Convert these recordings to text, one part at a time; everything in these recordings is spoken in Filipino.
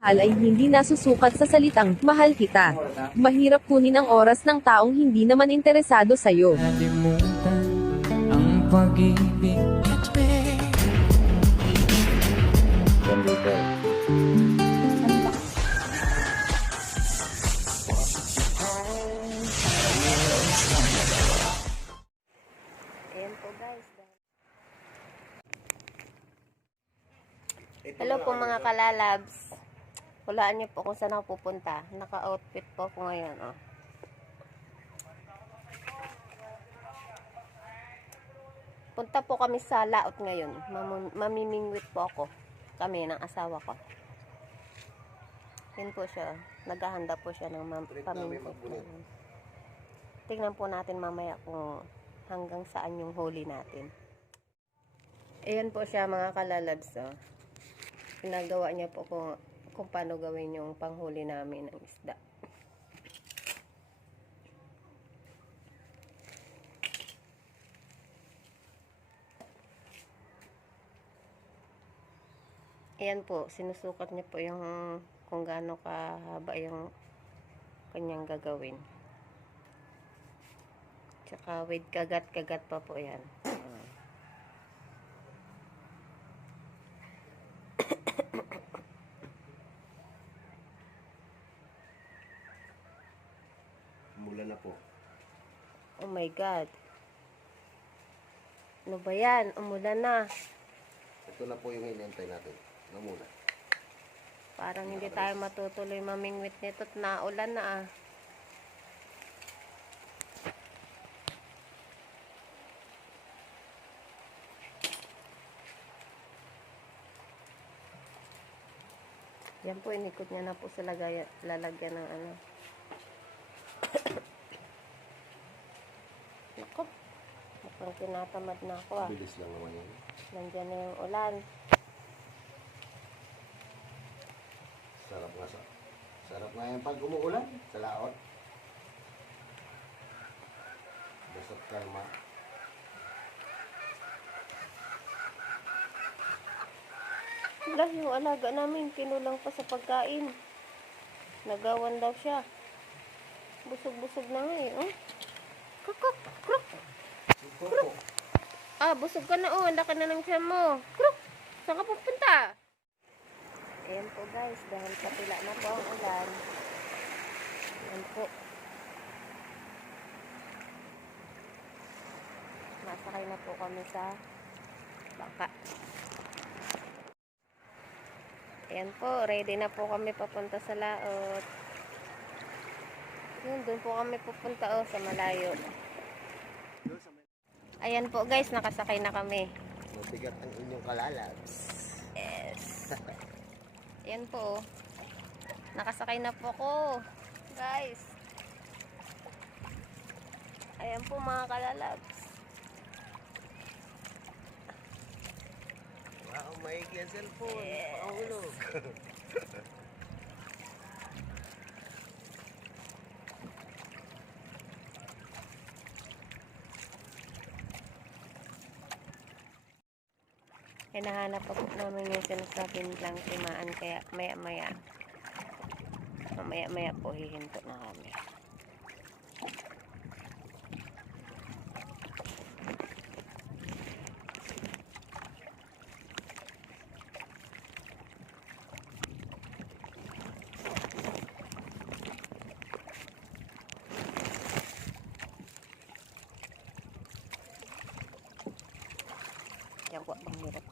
Mahal ay hindi nasusukat sa salitang, mahal kita. Mahirap kunin ang oras ng taong hindi naman interesado sa'yo. Nalimutan ang pag-ibig. Ayan po guys. Hello po mga kalalabs. Hulaan niyo po kung saan ako pupunta. Naka-outfit po ako ngayon. Oh. Punta po kami sa laot ngayon. Mamimingwit po ako. Kami ng asawa ko. Yun po siya. Naghahanda po siya ng pamingwit. Tingnan po natin mamaya kung hanggang saan yung huli natin. Ayan po siya mga kalalabs. Oh. Pinagawa niya po kung paano gawin yung panghuli namin ng isda. Ayan po, sinusukat niya po yung kung gaano kahaba yung kanyang gagawin. Tsaka with kagat-kagat pa po yan. Umulan na po. Oh my God. Ano ba yan? Umulan na. Ito na po yung hinihintay natin. Namula. Parang hindi tayo matutuloy mamingwit nito at naulan na ah. Yan po, inikot niya na po sa lalagyan ng ano. Nako. Mukhang tinatamad na ako ah. Bilis lang naman yun. Nandiyan na yung ulan. Sarap nga yung pag umuulan sa laot. Basot kalma. Wala, yung alaga namin, kinulang pa sa pagkain. Nagawan daw siya. Busog-busog na nga eh. Oh. Kruk, kruk. Kruk. Ah, busog ka na oh. Ang laki na ng tiyan mo. Kruk. Saan ka pupunta? Ayan po guys, dahil kapila na po ang ulan. Ayan po. Masakay na po kami sa bangka. Ayan po, ready na po kami papunta sa laot. Yun, doon po kami pupunta oh, sa malayo. Ayan po guys, nakasakay na kami. Mabigat ang inyong kalalabs. Yes. Ayan po. Nakasakay na po ako. Guys. Ayan po mga kalalabs. Wow, maigi ang cellphone. Yes. Pakahulog. Hinahanap pa po namin yung sinasabi nilang timaan. Kaya maya-maya po hihinto na kami. Yan po, ang hirap.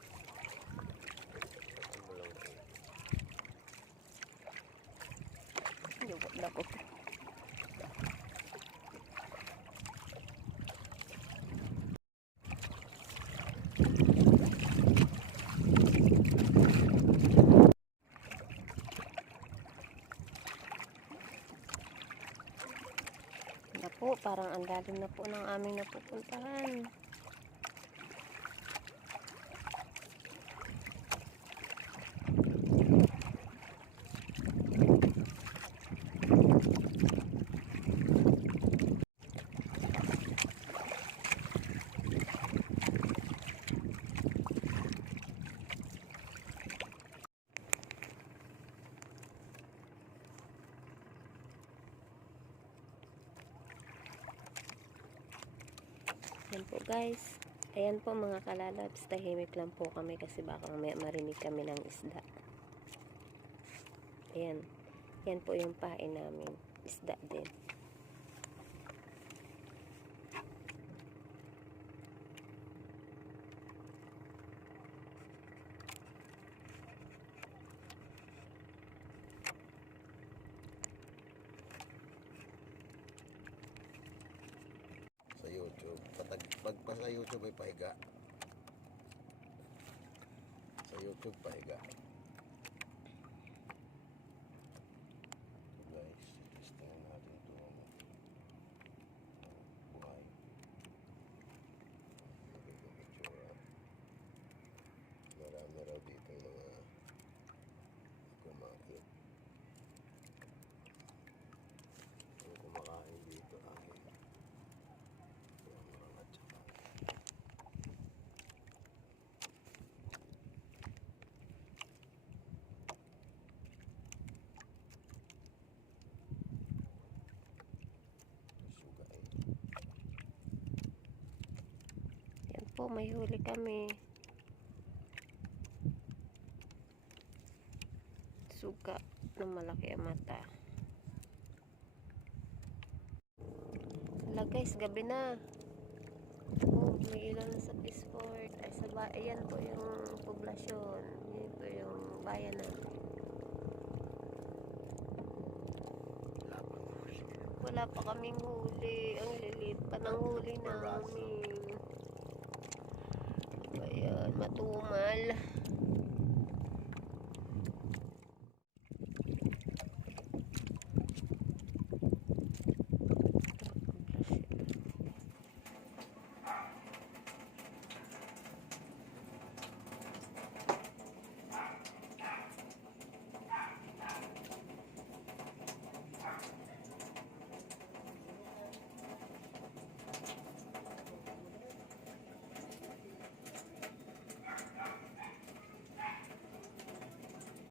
Yuwag na po. Na po, parang ang lalim na po ng aming napupuntahan. po guys. Ayan po mga kalalabs, tahimik lang po kami kasi baka marinig kami ng isda. Ayan. Yan po yung pain namin. Isda din. Sa YouTube. Pag pa sa YouTube ay pahiga. Sa YouTube pahiga. So guys, testingin natin ito buhay. Marami raw dito mga kumakit. Ang kumakain dito ay mga tsaka. Sugain. Yan po, may huli kami. Suga na malaki ang mata. Hala guys, gabi na. Oh, may ilaw na sa Peaceport. Ay, ayan po yung poblasyon. Yan po yung bayan namin. Wala pa kaming huli. Ang lilit pa ng huli namin. Ayan, matumal.